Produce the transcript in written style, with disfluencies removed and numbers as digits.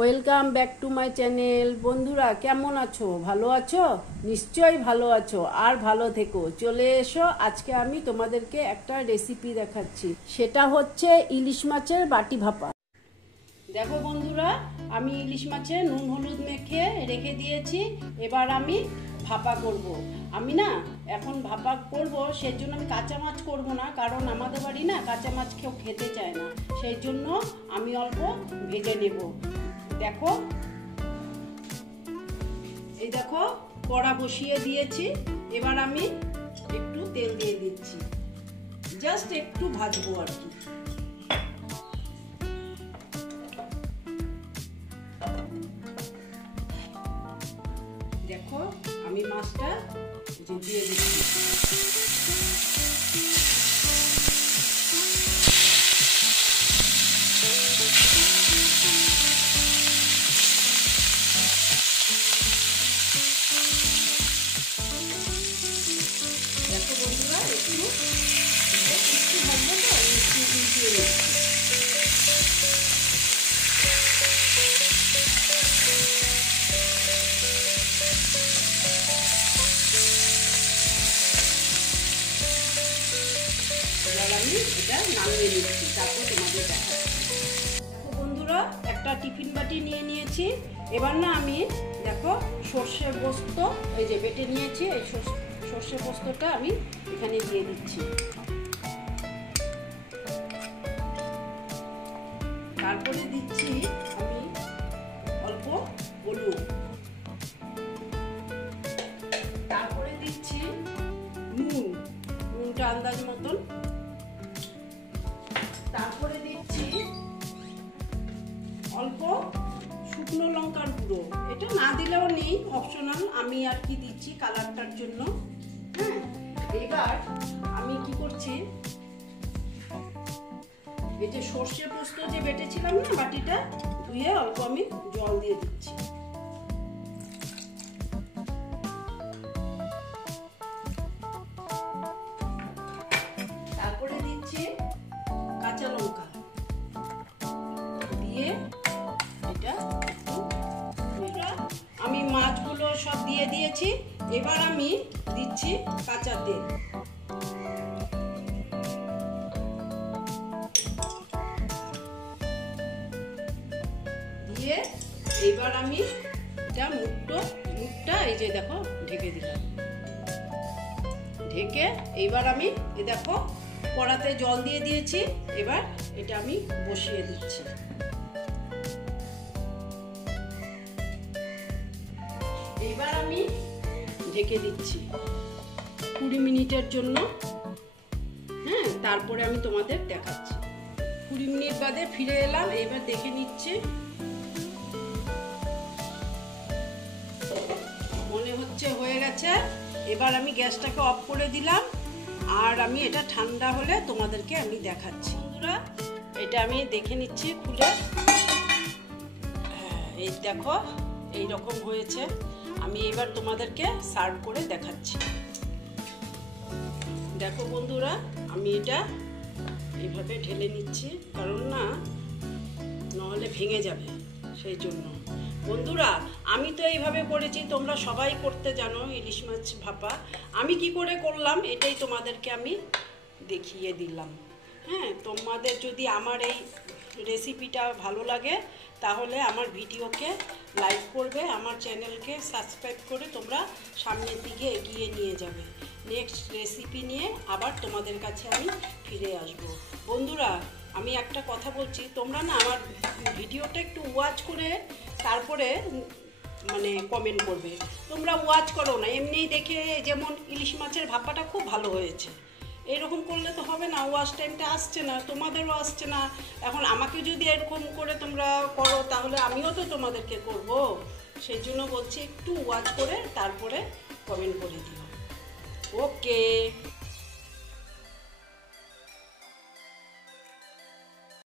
Welcome back to my channel. বন্ধুরা কেমন আছো? ভালো আছো? নিশ্চয়ই ভালো আছো, আর ভালো থেকো। চলে এসো, আজকে আমি তোমাদেরকে একটা রেসিপি দেখাচ্ছি। সেটা হচ্ছে ইলিশ মাছের বাটি ভাপা। দেখো বন্ধুরা, আমি ইলিশ মাছে নুন হলুদ মেখে রেখে দিয়েছি। এবার আমি ভাপা করব। আমি না এখন ভাপা করব, সেই জন্য আমি কাঁচা মাছ করব না, কারণ আমাদের বাড়ি না কাঁচা মাছ কেউ খেতে চায় না। সেই জন্য আমি অল্প ভেজে নেব। দেখো, এই দেখো কড়া বসিয়ে দিয়েছি। এবার আমি একটু তেল দিয়ে দিচ্ছি, জাস্ট একটু ভাজবো আর কি। দেখো আমি মাছটা দিয়ে দিচ্ছি। দেখো বন্ধুরা, একটু ভাজবো তো, একটু উল্টিয়ে দিচ্ছি। এবার আমি এটা নামিয়ে নিচ্ছি, তারপর তোমাদের দেখাচ্ছি। দেখো বন্ধুরা, একটা টিফিন বাটি নিয়ে নিয়েছি। এবার না আমি দেখো সর্ষে পোস্ত এই যে বেটে নিয়েছি, এই সর্ষে পোস্তটা আমি এখানে দিয়ে দিচ্ছি। তারপরে দিচ্ছি আমি অল্প হলুদ, তারপরে দিচ্ছি নুনটা আন্দাজ মতন। তারপরে দিচ্ছি অল্প শুকনো লঙ্কার গুঁড়ো, এটা না দিলেও নেই, অপশনাল, আমি আর কি দিচ্ছি কালারটার জন্য। হ্যাঁ, এবার আমি কি করছি, এই যে সর্ষে পোস্ত যে বেটেছিলাম না বাটিটা, ধুয়ে অল্প আমি জল দিয়ে দিচ্ছি। তারপরে দিচ্ছি কাঁচা লঙ্কা দিয়ে এটা আমি মাছগুলো সব দিয়ে দিয়েছি। এবার আমি দিচ্ছি কাঁচা তেল। দিয়ে এইবার আমি এটা মুখটা এই যে দেখো ঢেকে দিলাম। ঢেকে এইবার আমি এই দেখো কড়াতে জল দিয়ে দিয়েছি। এবার এটা আমি বসিয়ে দিচ্ছি। এইবার আমি ঢেকে দিচ্ছি 20 মিনিটের জন্য। হ্যাঁ, তারপরে আমি তোমাদের দেখাচ্ছি। 20 মিনিট বাদে ফিরে এলাম। এবার দেখে নিচ্ছি, মনে হচ্ছে হয়ে গেছে। এবার আমি গ্যাসটাকে অফ করে দিলাম, আর আমি এটা ঠান্ডা হলে তোমাদেরকে আমি দেখাচ্ছি। বন্ধুরা, এটা আমি দেখে নিচ্ছি খুলে। এই দেখো এই রকম হয়েছে। আমি এবার তোমাদেরকে সার্ভ করে দেখাচ্ছি। দেখো বন্ধুরা, আমি এটা এইভাবে ঢেলে নিচ্ছি, কারণ না নাহলে ভেঙে যাবে, সেই জন্য। বন্ধুরা, আমি তো এইভাবে করেছি, তোমরা সবাই করতে জানো ইলিশ মাছ ভাপা। আমি কি করে করলাম এটাই তোমাদেরকে আমি দেখিয়ে দিলাম। হ্যাঁ, তোমাদের যদি আমার এই রেসিপিটা ভালো লাগে তাহলে আমার ভিডিওকে লাইক করবে, আমার চ্যানেলকে সাবস্ক্রাইব করে তোমরা সামনের দিকে এগিয়ে নিয়ে যাবে। নেক্সট রেসিপি নিয়ে আবার তোমাদের কাছে আমি ফিরে আসব। বন্ধুরা, আমি একটা কথা বলছি, তোমরা না আমার ভিডিওটা একটু ওয়াচ করে তারপরে মানে কমেন্ট করবে। তোমরা ওয়াচ করো না, এমনিই দেখে, যেমন ইলিশ মাছের ভাপাটা খুব ভালো হয়েছে, এরকম করলে তো হবে না। ওয়াচ টাইমটা আসছে না, তোমাদেরও আসছে না। এখন আমাকে যদি এরকম করে তোমরা করো তাহলে আমিও তো তোমাদেরকে করব। সেই জন্য বলছি একটু ওয়াচ করে তারপরে কমেন্ট করে দিও। ওকে।